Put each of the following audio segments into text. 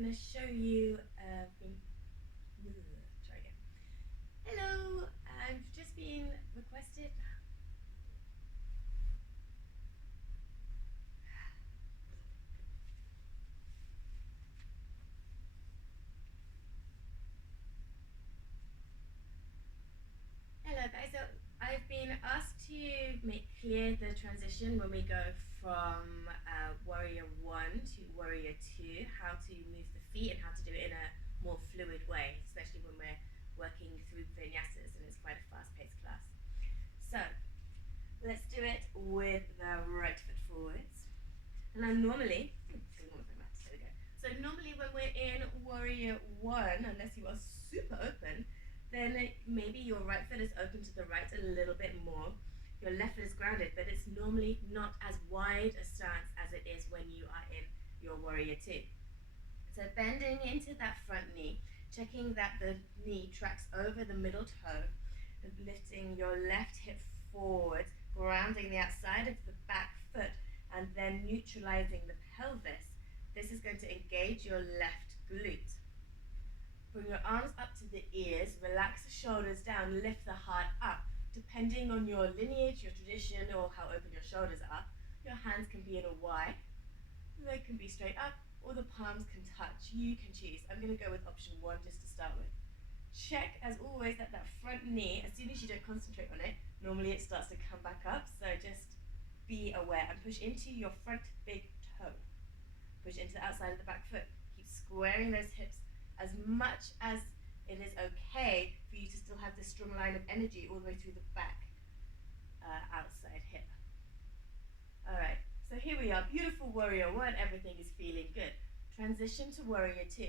going to show you try again. Hello, I've just been requested. Hello guys, so I've been asked to make clear the transition when we go from Warrior 1 to Warrior 2, how to move the feet and how to do it in a more fluid way, especially when we're working through vinyasas and it's quite a fast-paced class. So let's do it with the right foot forwards. And then normally, so normally when we're in Warrior 1, unless you are super open, then maybe your right foot is open to the right a little bit more. Your left foot is grounded, but it's normally not as wide a stance as it is when you are in your Warrior 2. So bending into that front knee, checking that the knee tracks over the middle toe, lifting your left hip forward, grounding the outside of the back foot, and then neutralizing the pelvis. This is going to engage your left glute. Bring your arms up to the ears, relax the shoulders down, lift the heart up. Depending on your lineage, your tradition, or how open your shoulders are, your hands can be in a Y, they can be straight up, or the palms can touch. You can choose. I'm going to go with option 1 just to start with. Check, as always, that front knee, as soon as you don't concentrate on it, normally it starts to come back up, so just be aware and push into your front big toe. Push into the outside of the back foot. Keep squaring those hips as much as it is okay for you to still have this strong line of energy all the way through the back outside hip. Alright, so here we are, beautiful Warrior 1, everything is feeling good. Transition to Warrior 2.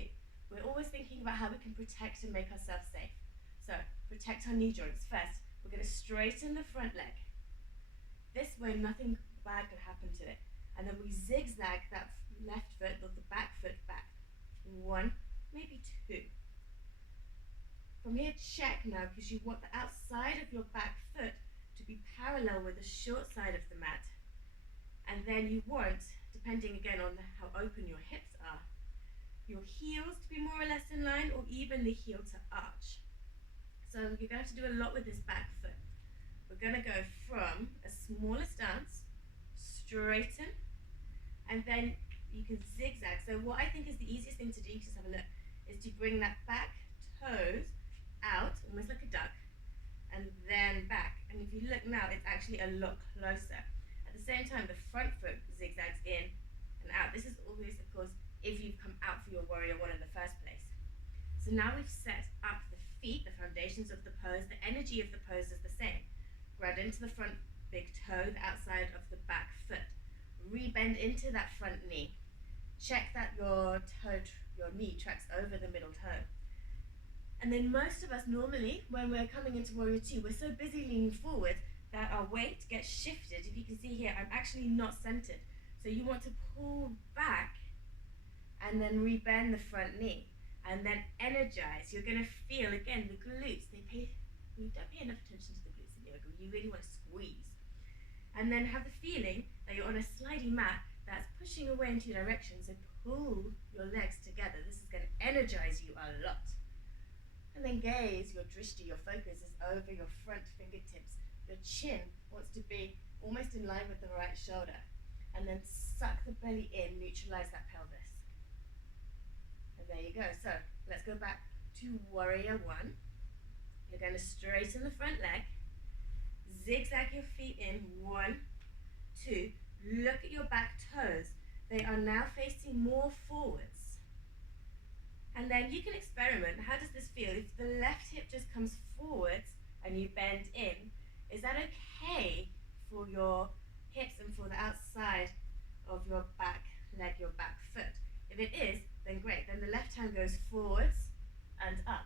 We're always thinking about how we can protect and make ourselves safe. So, protect our knee joints first. We're going to straighten the front leg. This way nothing bad could happen to it. And then we zigzag that left foot or the back foot back. 1, maybe 2. From here, check now, because you want the outside of your back foot to be parallel with the short side of the mat. And then you want, depending again on how open your hips are, your heels to be more or less in line, or even the heel to arch. So you're going to have to do a lot with this back foot. We're going to go from a smaller stance, straighten, and then you can zigzag. So what I think is the easiest thing to do, just have a look, is to bring that back toes out, almost like a duck, and then back. And if you look now, it's actually a lot closer. At the same time, the front foot zigzags in and out. This is always, of course, if you've come out for your Warrior 1 in the first place. So now we've set up the feet, the foundations of the pose. The energy of the pose is the same. Ground into the front big toe, the outside of the back foot. Rebend into that front knee. Check that your knee tracks over the middle toe. And then most of us normally, when we're coming into Warrior 2, we're so busy leaning forward that our weight gets shifted. If you can see here, I'm actually not centered. So you want to pull back and then rebend the front knee. And then energize. You're going to feel, again, the glutes. We don't pay enough attention to the glutes in yoga. You really want to squeeze. And then have the feeling that you're on a slidey mat that's pushing away into your direction. So pull your legs together. This is going to energize you a lot. And then gaze, your drishti, your focus is over your front fingertips. Your chin wants to be almost in line with the right shoulder. And then suck the belly in, neutralize that pelvis. And there you go. So let's go back to Warrior 1. You're going to straighten the front leg. Zigzag your feet in. 1, 2. Look at your back toes. They are now facing more forwards. And then you can experiment. How does this feel? If the left hip just comes forwards and you bend in, is that okay for your hips and for the outside of your back leg, your back foot? If it is, then great. Then the left hand goes forwards and up.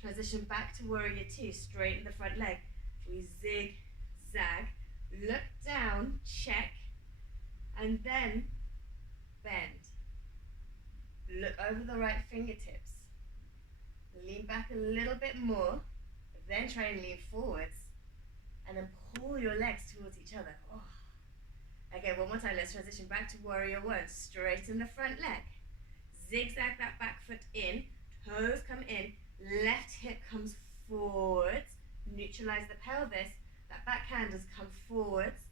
Transition back to Warrior 2. Straighten the front leg. We zigzag. Look down, check, and then bend. Look over the right fingertips. Lean back a little bit more, then try and lean forwards, and then pull your legs towards each other. Oh. Okay, one more time. Let's transition back to Warrior 1. Straighten the front leg. zigzag that back foot in, toes come in, left hip comes forwards, neutralize the pelvis, that backhand has come forwards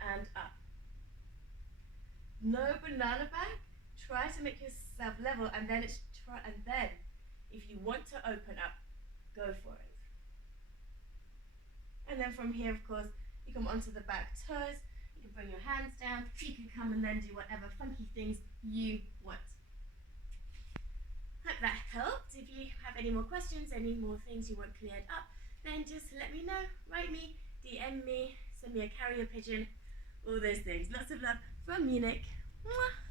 and up. No banana back, try to make yourself level, and then if you want to open up, go for it. And then from here, of course, you come onto the back toes, you can bring your hands down, you can come and then do whatever funky things you want. Hope that helped. If you have any more questions, any more things you want cleared up, then just let me know, write me, DM me, send me a carrier pigeon, all those things. Lots of love from Munich. Mwah.